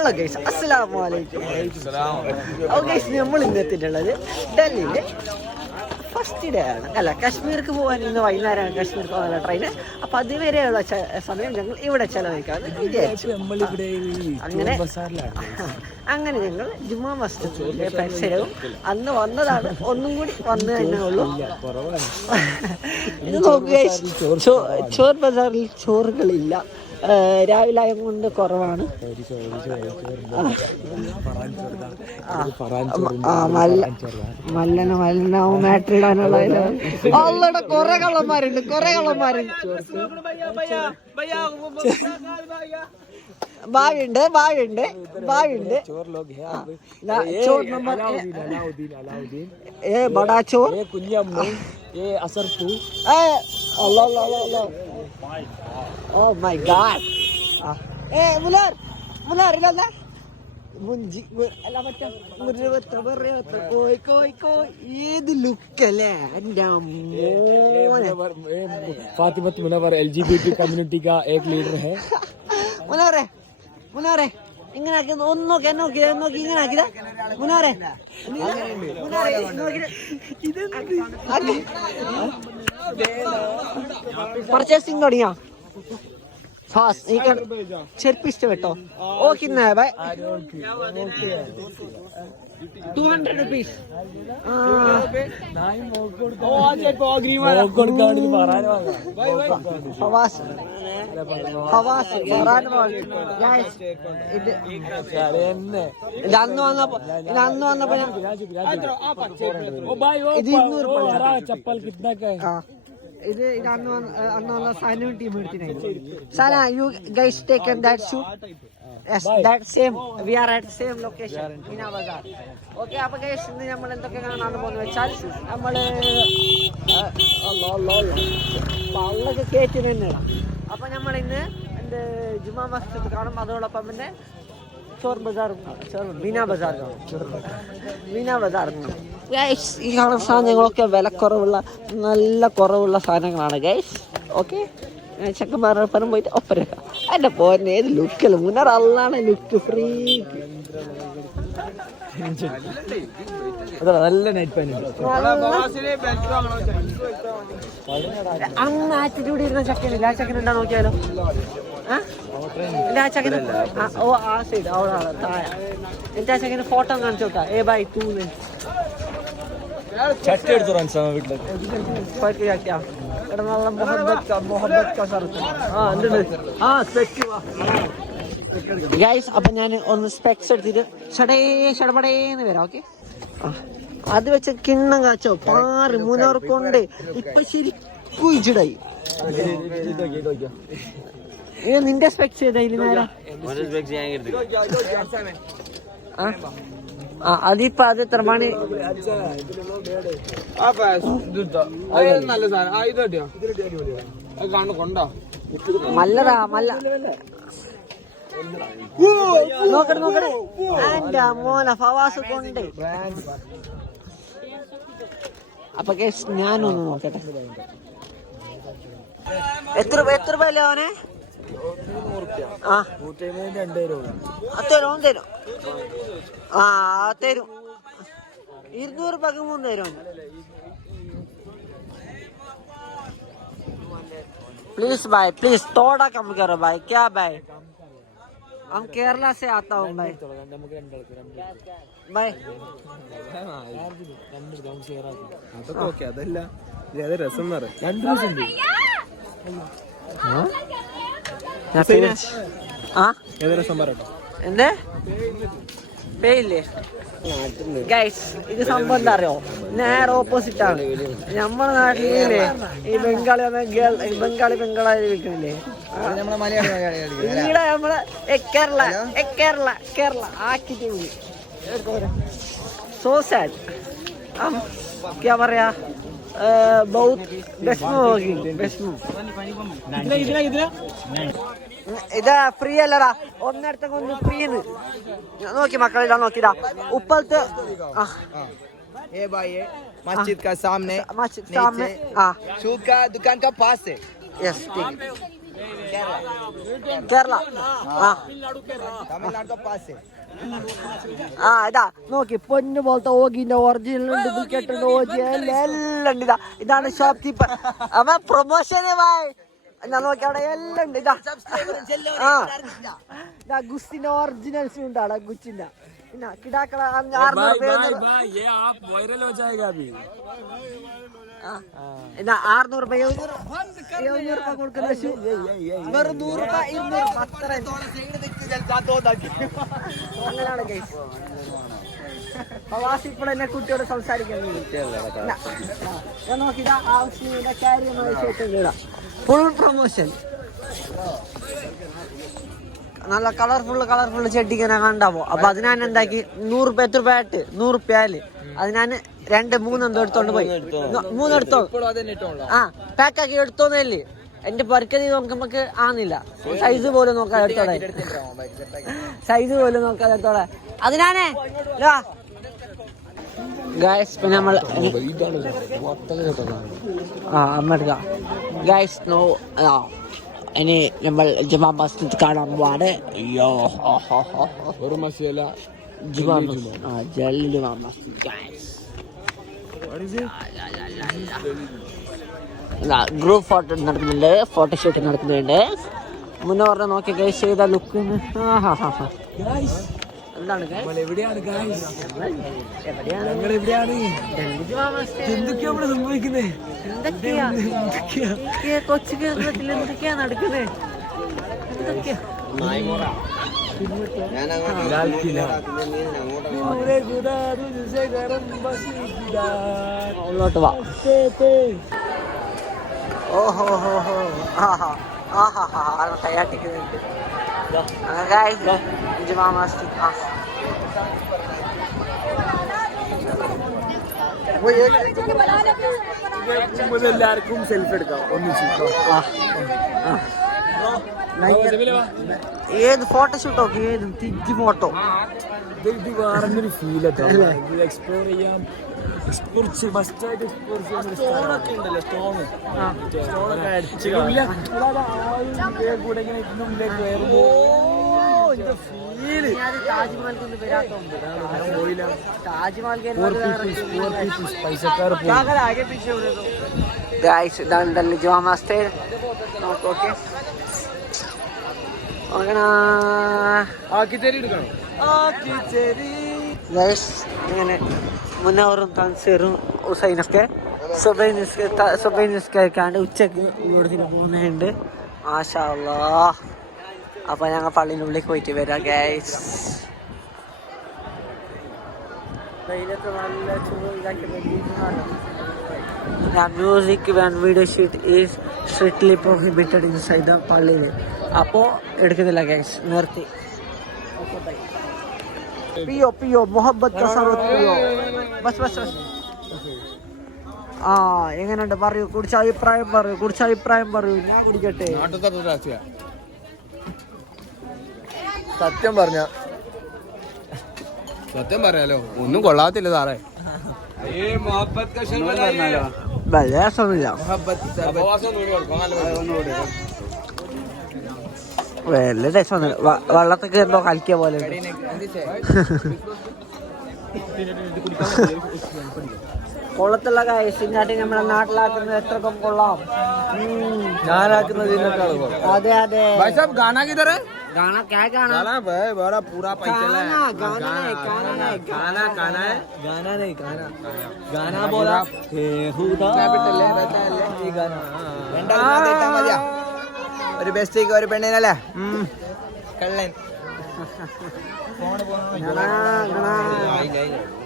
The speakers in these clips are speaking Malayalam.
ഹലോ ഗൈസ് അസ്സലാമു അലൈക്കും ഓ ഗൈസ് നമ്മൾ ഇന്ന് എത്തിയിട്ടുള്ളത് ഡൽഹിയിലെ ഫസ്റ്റ് ഡേ ആണ്. അല്ല കാശ്മീർക്ക് പോകാൻ ഇന്ന് വൈകുന്നേരമാണ് കാശ്മീർ പോകാനുള്ള ട്രെയിന് അപ്പൊ അതുവരെയുള്ള സമയം ഞങ്ങൾ ഇവിടെ ചെലവഴിക്കാമെന്ന് വിചാരിച്ചു. അങ്ങനെ അങ്ങനെ ഞങ്ങൾ ജുമാ മസ്ജിദിന്റെ പരിസരവും അന്ന് വന്നതാണ്. ഒന്നും കൂടി വന്നു തന്നെ ഉള്ളൂ. ഇത് നോക്കുക ചോർ ബസാറിൽ ചോറുകളില്ല. രാവിലെ കൊണ്ട് കുറവാണ്. മല്ലന മല്ലനാവും മേട്ടിടാനുള്ള അവളുടെ കള്ളന്മാരുണ്ട് കുറെ കള്ളന്മാരുണ്ട്. ബാഴുണ്ട് ബാഴുണ്ട് ബാഴുണ്ട് ചോർ നമ്പർ ഏ ബടാ ചോർ കുഞ്ഞമ്മ ഏ അസർപ്പു. അല്ല അല്ല അല്ല अल्लाह अल्लाह अल्लाह अल्लाह ओह माय गॉड ए मुलार मुलार ഇല്ല മുഞ്ചി അല്ല മറ്റേ മുരുവത്ത വെറുവത്ത കോയ് കോയ് കോയ് ഏത് ലുക്ക് അല്ലേ എൻ്റെ മോനെ फातिमत मुनवर एलजीबीटी कम्युनिटी का एक लीडर है മുനാറെ മുനാറെ ഇങ്ങനെ ആക്കി ഒന്ന് നോക്കി എന്നെ നോക്കി നോക്കി ഇങ്ങനെ ആക്കിയതാ മുനാറെ പർച്ചേസിംഗ് തുടങ്ങിയാ? ഫാസ്റ്റ് നീ ചെരുപ്പ് ഇഷ്ടപ്പെട്ടോ? Okay bye. Two hundred rupees Fawas. Fawas ഇത് ഇത് അന്ന് വന്നപ്പോ ഇത് അന്ന് വന്നപ്പോ ഇത് ഇരുന്നൂറ് ചപ്പൽ കിട്ടുന്നൊക്കെ ഇത് ഇത് അന്ന് അന്നുള്ള സാനും team take that Yes, that same. We are at same location in Avagar. Okay, അപ്പോൾ ഗൈസ് നമ്മൾ എന്തൊക്കെ കാണാൻ പോകുന്നത് വെച്ചാൽ നമ്മൾ പള്ളൊക്കെ കയറ്റി തന്നെ അപ്പം നമ്മൾ ഇന്ന് എന്ത് ജുമാ മസ്ജിദ് കാണും. അതോടൊപ്പം പിന്നെ ചോർ ബസാർ ചോർ മീന ബസാർ മീന ബസാർ ഗൈസ് ഈ കാണുന്ന സാധനങ്ങളൊക്കെ വിലക്കുറവുള്ള നല്ല കുറവുള്ള സാധനങ്ങളാണ് ഗൈസ് ഓക്കെ ചെക്കന്മാരോടൊപ്പം പോയിട്ട് ഒപ്പരക്ക എന്റെ പോന്നെ ഏത് ലുക്കല്ല മുന്നർ അല്ലാണ് ലുക്ക് ഫ്രീ നല്ല നൈറ്റ് അന്ന് ആറ്റിറ്റ്യൂഡ് ഇരുന്ന ചക്കനില്ല ആ ചക്കൻ എന്താ നോക്കിയാലോ? ആ? ആ ചക്കന് ഓ ആ സൈഡ് അവിടെ താഴെ. എന്റെ ആ ഫോട്ടോ കാണിച്ചു നോക്കാം ഏ ബൈ തൂന്ന് ചട്ടി എടുത്തു എടാ നല്ല മൊഹബത്ത് കാ മൊഹബത്ത് കാ ഷർട്ട് ആ എന്തുണ്ട് ആ സ്പെക്സ് ഗൈസ് അപ്പൊ ഞാൻ ഒന്ന് സ്പെക്സ് എടുത്തിട്ട് ഷടേ ഷടപടേന്ന് വരാം ഓക്കെ അത് വെച്ച് കിണ്ണം കാച്ചോ. പാറ് മൂന്നാർ കൊണ്ട് ഇപ്പൊ ശരി ഇച്ചിടായി ഏ നിന്റെ സ്പെക്സ് അതിപ്പോ അത് എത്ര മണി? നല്ല സാധനം. കൊണ്ടോ? മല്ലടാ മല്ല നോക്കട്ടെ നോക്കട്ടെ. എന്റെ മോനെ ഫവാസ് കൊണ്ട്. അപ്പൊ കേസ് ഞാനൊന്ന് നോക്കട്ടെ. എത്ര എത്ര രൂപ അല്ലേ അവനെ? ആ അത് തരും ഓൻ തരും ആ അത് തരും ഇരുന്നൂറ് രൂപക്ക് മൂന്ന് തരും प्लीज भाई प्लीज थोड़ा कम करो भाई क्या भाई हम केरला से आता हूँ भाई भाई അതൊക്കെ ഓക്കെ അതല്ല അത് രസം എന്ന് പറയാം രണ്ട് ദിവസം എന്ത്? പേയില്ലേ ഗൈസ് ഇത് സംഭവം എന്താ അറിയോ? നേരെ ഓപ്പോസിറ്റ് ആണ്. നമ്മുടെ നാട്ടിലില്ലേ ഈ ബംഗാളി ബംഗാളി ബംഗാളി വിളിക്കണില്ലേ ഇവിടെ നമ്മൾ കേരള കേരള കേരള ആക്കിട്ട് സോ സാഡ് ക്യാ പറയാ? बहुत വിഷമം ಹೋಗಿ വിഷമം ഇതാ ഫ്രീ അല്ലടാ ഒന്നിടത്തൊക്കെ ഒന്ന് ഫ്രീ നോക്കി മക്കളിതാ നോക്കിതാ ഉപ്പലത്തെ ആ ए भाई ये मस्जिद का सामने മസ്ജിദ് സാമനെ ആ शूज का दुकान का पास है യെസ് ठीक है കേരള ആ തമിഴ്നാട് പാസ് ആ ഇതാ നോക്കി പൊന്ന് പോലത്തെ ഓഗിന്റെ ഒറിജിനൽ ഉണ്ട് ഡ്യൂപ്ലിക്കേറ്റ് ഉണ്ട് ഓജി എല്ലാം ഉണ്ട് ഇതാ ഇതാണ് ഷോപ്പ് കീപ്പർ അവ പ്രൊമോഷന് എന്നാ നോക്കി അവിടെ എല്ലാം ഉണ്ട് ഇതാ. ആ. ഇതാ. ഗുസ്തിന്റെ ഒറിജിനൽസ് ഉണ്ട് അവിടെ ഗുച്ചിന്റെ. പിന്നെ കിടാക്കള അറുന്നൂറ് രൂപ രൂപ. ഇപ്പോൾ എന്നെ ഫുൾ പ്രൊമോഷൻ നല്ല കളർഫുൾ കളർഫുൾ ചെടി കണ്ടാവോ അപ്പൊ അതിനാൻ ഞാൻ എന്താക്കി നൂറുപ്യ എത്ര രൂപ ആയിട്ട്? നൂറുപ്യാൽ അത് ഞാൻ രണ്ട് മൂന്നെന്തോ എടുത്തോണ്ട് പോയി. മൂന്നെടുത്തോ? ആ പാക്കാക്കി എടുത്തോന്നല്ലേ എന്റെ പരുക്കതി നോക്കുമ്പക്ക് ആന്നില്ല സൈസ് പോലും നോക്കാതെ എടുത്തോടെ സൈസ് പോലും നോക്കാതെ എടുത്തോടെ അതിനാണേ ഗായ്സ് പിന്നെ നമ്മൾ ആ അമ്മ എടുക്കാം. ഗായ്സ് നോ ആ. ഇനി നമ്മൾ ജുമാ മസ്ജിദ് കാണാൻ പോവാണ്. അയ്യോ ജുമാ മസ്ജിദ്. ആ Juma Masjid guys group photo നടക്കുന്നുണ്ട്. ഫോട്ടോഷൂട്ട് നടക്കുന്നുണ്ട്. മുന്നേ പറഞ്ഞ നോക്കി ഗൈസ് ചെയ്ത ലുക്ക് എന്താണ് സംഭവിക്കുന്നത് എന്തൊക്കെയാ കൊച്ചു കേരളത്തിൽ എന്തൊക്കെയാ നടക്കുന്നത് എന്തൊക്കെയാ? ഉള്ളോട്ട് വാ. ഓഹോ ഹോ ഹോ. ആഹാ ആഹാ ഹാ ആരും കയ്യാട്ടിക്കുന്നുണ്ട് ജുമാ മസ്ജിദ് ആ. എല്ലാവർക്കും സെൽഫി എടുക്കാം. ഒന്നിച്ച്. ആ. ഏത് ഫോട്ടോഷൂട്ട് ഏത്? തിരിച്ച് ഫോട്ടോ ഇത് വേറൊരു ഫീൽ എക്സ്പ്ലോർ ചെയ്യാം. എക്സ്പ്ലോർ ഫസ്റ്റ് എക്സ്പ്ലോർ സ്റ്റോണൊക്കെ ഉണ്ടല്ലോ സ്റ്റോൺ കൂടെ ഇങ്ങനെ ഇതിന്റെ ഉള്ളിലേക്ക് കയറുമ്പോ താജ്മഹൽ ജുമാ മാസ്റ്റർ നോക്കോക്കെ ഇങ്ങനെ മുന്നവറും തൻസീറും ഹുസൈനൊക്കെ സുബൈ നിസ്ക സുബൈ നിസ്കരിക്കാണ്ട് ഉച്ചയ്ക്ക് കൂടുതൽ പോകുന്നുണ്ട് മാഷാ അല്ലാ അപ്പൊ ഞങ്ങൾ പള്ളിനുള്ളിൽ പോയിട്ട് വരാം guys music and video shoot is strictly prohibited inside the പള്ളിയിൽ അപ്പോൾ എടുക്കുന്നില്ല ഗ്യാങ്സ് നിർത്തി. പിയോ പിയോ മുഹബത്ത് കസറത്ത് പിയോ. ബസ് ബസ് ബസ്. ആ എങ്ങനെയുണ്ട്? പറയൂ കുടിച്ച അഭിപ്രായം പറയൂ കുടിച്ച അഭിപ്രായം പറയൂ. ഞാൻ കുടിക്കട്ടെ. സത്യം പറഞ്ഞ. സത്യം പറയാലോ ഒന്നും കൊള്ളാത്തില്ല സാറേ. രസമൊന്നുമില്ല വലിയ രസമൊന്നുമില്ല വ- വെള്ളത്തിൽ കയറുമ്പോ കളിക്കിയ പോലെ കൊള്ളത്തുള്ള കായസിനാട്ടി നമ്മുടെ നാട്ടിലാക്കുന്നത് എത്രക്കും കൊള്ളാം ഉം. ഞാനാക്കുന്നതിനേക്കാൾ അതെ അതെ भाई साहब गाना किधर है गाना क्या गाना गाना भाई बड़ा पूरा पैसा गाना गाना नहीं गाना नहीं गाना गाना है गाना नहीं गाना गाना बोला हे खुदा ഈ ഗാനം ഒരു ബെസ്റ്റേക്ക് ഒരു പെണ്ണിനല്ലേ? കള്ളൻ.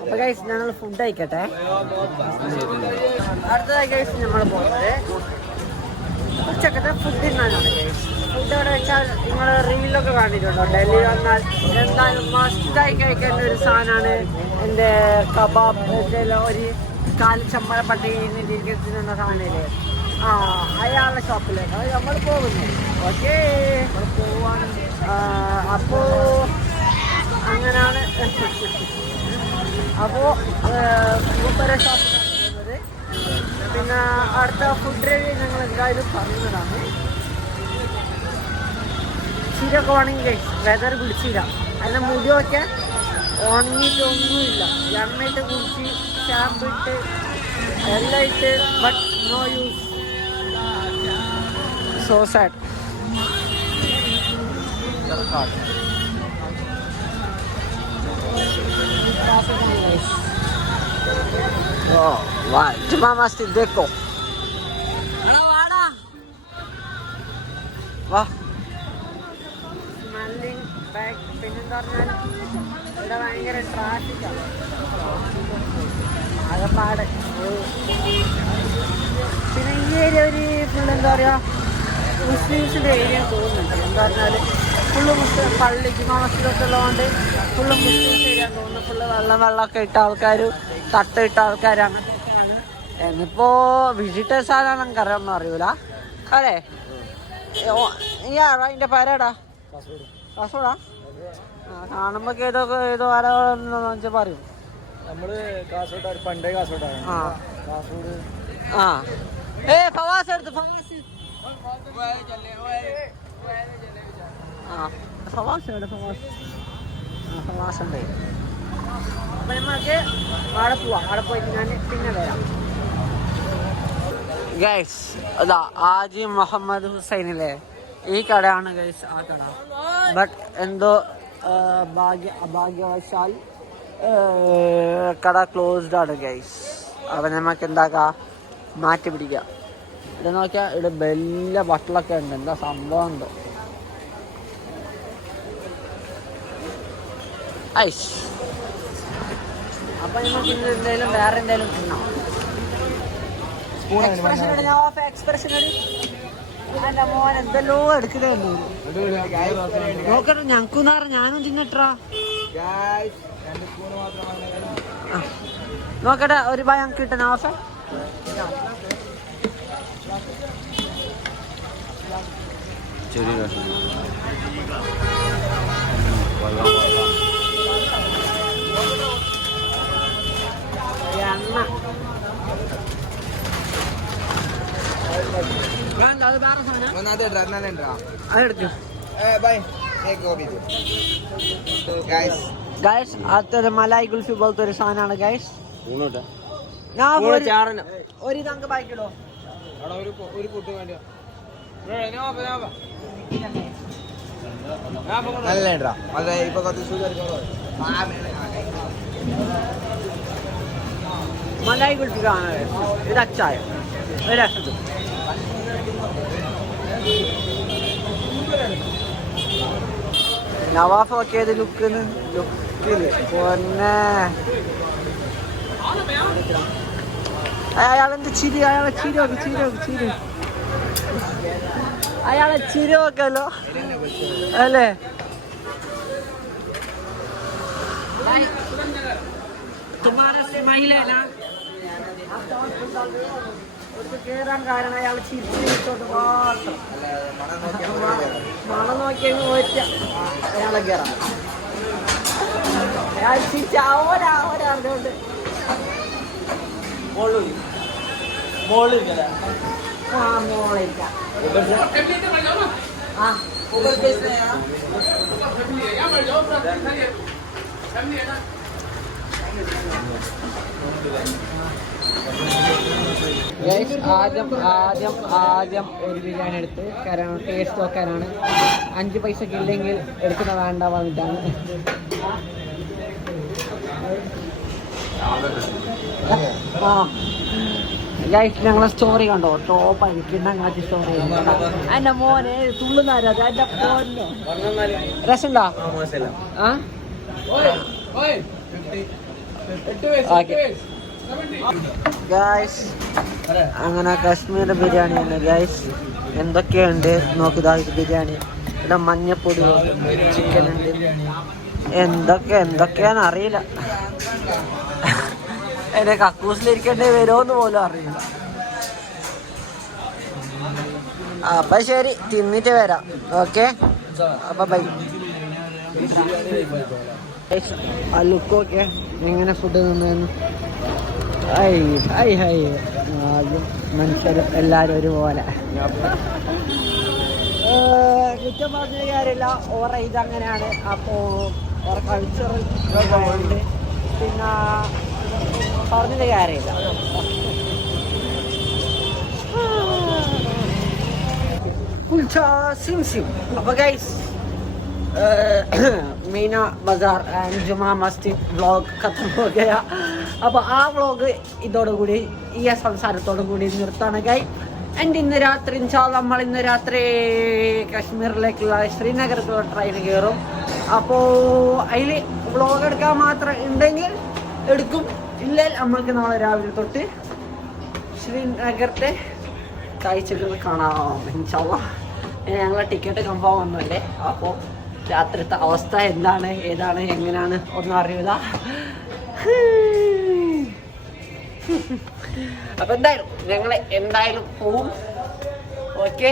അപ്പൊ ഗൈസ് ഞങ്ങൾ ഫുഡ് ആയിക്കട്ടെ അടുത്തതായി ഗൈസ് നമ്മൾ പോകുന്നത് ഉച്ചക്കത്തെ ഫുഡ് തിന്നാനാണ് ഗൈസ് ഫുഡ് അവിടെ വെച്ചാൽ നിങ്ങൾ റീലൊക്കെ കാണിയിട്ടുണ്ടോ ഡൽഹി വന്നാൽ എന്തായാലും മസ്റ്റായി കഴിക്കേണ്ട ഒരു സാധനമാണ് എന്റെ കബാബ് ഒരു പട്ടികയിൽ നിന്ന് ഇരിക്കുന്ന സാധനമില്ലേ ആ അയാളുടെ ഷോപ്പിലേക്ക്. അത് നമ്മൾ പോകുന്നു. ഓക്കേ. നമ്മൾ അപ്പോ അങ്ങനെയാണ് അപ്പോ മൂപ്പരെ ഷോപ്പിലാണ് പോകുന്നത് പിന്നെ അടുത്ത ഫുഡ് റിവ്യൂ ഞങ്ങൾ എന്തായാലും പറഞ്ഞതാണ്. ചിരിയൊക്കെ ഉണങ്ങി വെതർ പിടിച്ചില്ല. അല്ല മുടിയൊക്കെ ഉണങ്ങിയിട്ടൊന്നുമില്ല. എണ്ണയിട്ട് കുടിച്ച് ഷാമ്പിട്ട് എല്ലാം ഇട്ട് but no use so sad Oh, wow. Deko. വാ സ്മെല്ലിങ് ബാക്ക് പിന്നെന്താ പറഞ്ഞാൽ ഇവിടെ ഭയങ്കര ട്രാഫിക്കാണ് ആകെപ്പാട്. ഒരു- പിന്നെ ഈ ഏരിയ ഒരു ഫുൾ എന്താ പറയുക മുസ്ലിംസിന്റെ ഏരിയ തോന്നുന്നുണ്ട് എന്താ പറഞ്ഞാൽ ഫുള്ള് മുസ്ലിം പള്ളി ജുമാ മസ്ജിദൊക്കെ ഉള്ളതുകൊണ്ട് ഫുള്ള് മുസ്ലിംസ് ഏരിയ തോന്നുന്നു ഫുള്ള് വെള്ളം വെള്ളമൊക്കെ ഇട്ട ആൾക്കാർ തട്ട ഇട്ട ആൾക്കാരാണ് എന്നിപ്പോ വിസിറ്റേഴ്സ് ആരാണ് നമുക്ക് അറിയാമെന്ന് അറിയൂല? അല്ലേ ഈ ഇതിന്റെ പേരാടാ. കാസർഗോഡാ? കാണുമ്പോൾ ഏതോ ഏതോ ആരാണെന്ന് വെച്ചാൽ പറയും. നമ്മൾ കാസർഗോഡ് പണ്ടേ കാസർഗോഡാണ്. ആ. കാസർഗോഡ്. ആ. ഏ ഫവാസ് എടുത്ത് ഫവാസ്. ഗൈസ് അതാ ആജി മുഹമ്മദ് ഹുസൈനിലെ ഈ കടയാണ് ഗൈസ് ആ കട. ബട്ട് എന്തോ ഭാഗ്യ അഭാഗ്യവശാൽ കട ക്ലോസ്ഡ് ആണ് ഗൈസ് അപ്പം നമുക്ക് എന്താക്കാം? മാറ്റി പിടിക്കാം ഇവിടെ നോക്കിയാൽ ഇവിടെ വലിയ ബട്ടിലൊക്കെ ഉണ്ട്. എന്താ സംഭവം ഉണ്ട് ഐസ് അപ്പൊ ഇന്ന് എന്തെങ്കിലും വേറെ എന്തെങ്കിലും തിന്നാം എക്സ്പ്രഷൻ ഞാൻ ഓഫ് എക്സ്പ്രഷൻ ഇട്. എന്റെ മോൻ എന്തെല്ലോ എടുക്കുന്നേ നോക്കട്ടെ ഞങ്ങൾക്കും ഞാനും തിന്നിട്ടാ നോക്കട്ടെ ഒരു ഭയം കിട്ടുന്ന ഓഫ. വേണ്ട അത് വേറെ സാധനം അതെടുക്കും. ഗൈസ് അടുത്തൊരു മലായി ഗുൽഫി പോലത്തെ ഒരു സാധനമാണ് ഗൈസ് ഞാൻ ഒരു- ഒരു തങ്ക ബാക്കിടോ ഒരു പൊട്ട് വേണ്ടിയോ. നല്ല അതെ ഇപ്പൊ കുറച്ച് മലായി കുൽഫി കാണാൻ ഇത് അച്ചായ. ഒരു നവാഫ് ഒക്കെ ഏത് ലുക്കിന്? ലുക്കിൽ. പൊന്നെ. അയാളെന്ത് ചിരി? അയാളെ ചിരി ചിരി ചിരി അയാളെ ചിരി നോക്കല്ലോ അല്ലേ കേറാൻ കാരണം അയാൾ ചിരിച്ചിട്ടോട്ട് മാത്രം. മണം നോക്കി അങ്ങ് ഒറ്റ അയാളെ കയറാം അയാൾ ചിരിച്ച ഓരാ ഓരാ ആദ്യം ആദ്യം ആദ്യം ഒരു ബിരിയാണി എടുത്ത് കാരണം ടേസ്റ്റ് നോക്കാനാണ്. അഞ്ച് പൈസക്ക് ഇല്ലെങ്കിൽ എടുക്കുന്ന വേണ്ട വന്നിട്ടാണ് ആ. ഗൈസ് ഞങ്ങളെ സ്റ്റോറി കണ്ടോ? ടോപ്പ് കിണ്ണങ്ങാച്ചി സ്റ്റോറി എന്റെ മോനെ തുള്ളുന്നാരത് എന്റെ മോനെ രസമുണ്ടോ? ആ ഗായ്സ് അങ്ങനെ കാശ്മീർ ബിരിയാണി ഉണ്ട് ഗൈസ് എന്തൊക്കെയുണ്ട്? നോക്കിതാ ഇത് ബിരിയാണി ഇവിടെ മഞ്ഞപ്പൊടി ചിക്കൻ ഉണ്ട്. എന്തൊക്കെ എന്തൊക്കെയാന്ന് അറിയില്ല. എന്റെ കക്കൂസിലിരിക്കേണ്ടി വരുമോന്ന് പോലും അറിയില്ല. അപ്പൊ ശരി തിന്നിട്ട് വരാം. ഓക്കെ? അപ്പൊ ബൈ. ആ ലുക്കൊക്കെ എങ്ങനെ ഫുഡ് നിന്നു ഐ ഹൈ ഹൈ ആദ്യം മനുഷ്യർ എല്ലാരും ഒരുപോലെ. കുറ്റം പറഞ്ഞ കാര്യമില്ല. ഓവർ ഇതങ്ങനെയാണ്. അപ്പോൾ അപ്പോ കൾച്ചറൽ പിന്നെ പറഞ്ഞിട്ട് കാര്യമില്ല. Guys Meena Bazaar and Juma Masjid vlog ഖത്തം പോകുക അപ്പൊ ആ വ്ളോഗ് ഇതോടുകൂടി ഈ സംസാരത്തോടു കൂടി നിർത്താണ് ഗൈ ആൻഡ് ഇന്ന് രാത്രി നമ്മൾ ഇന്ന് രാത്രി കാശ്മീരിലേക്കുള്ള ശ്രീനഗർക്ക് ട്രെയിൻ കയറും. അപ്പോൾ അതിൽ വ്ളോഗ് എടുക്കാൻ മാത്രം ഉണ്ടെങ്കിൽ എടുക്കും. ഇല്ല നമ്മൾക്ക് നാളെ രാവിലെ തൊട്ട് ശ്രീനഗരത്തെ കാഴ്ചകൾ കാണാം ഇൻഷാല്ല ഞങ്ങളെ ടിക്കറ്റ് കൺഫേം ഒന്നുമല്ലേ? അപ്പോൾ രാത്രിത്തെ അവസ്ഥ എന്താണ് ഏതാണ് എങ്ങനെയാണ് ഒന്നും അറിയില്ല അപ്പൊ എന്തായാലും ഞങ്ങൾ എന്തായാലും പോവും. ഓക്കെ?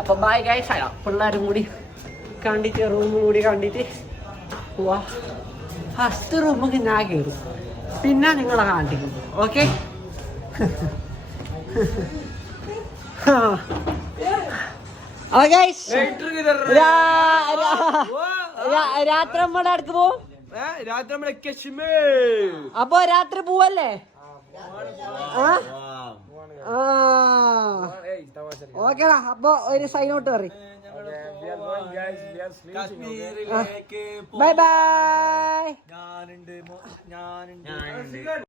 അപ്പൊ ബൈ ഗൈസ് പിള്ളേരും കൂടി കണ്ടിട്ട് റൂമും കൂടി കണ്ടിട്ട് പോവാ. ഫസ്റ്റ് റൂമിൽ ഞാൻ കയറും. പിന്നെ നിങ്ങളെ കാണിക്കും. ഓക്കെ? രാത്രി നമ്മുടെ അടുത്ത് പോവും. രാത്രി നമ്മളെ അപ്പൊ രാത്രി പോവല്ലേ? ഓക്കേടാ അപ്പൊ ഒരു സൈൻ ഔട്ട് പറയും. Bye bye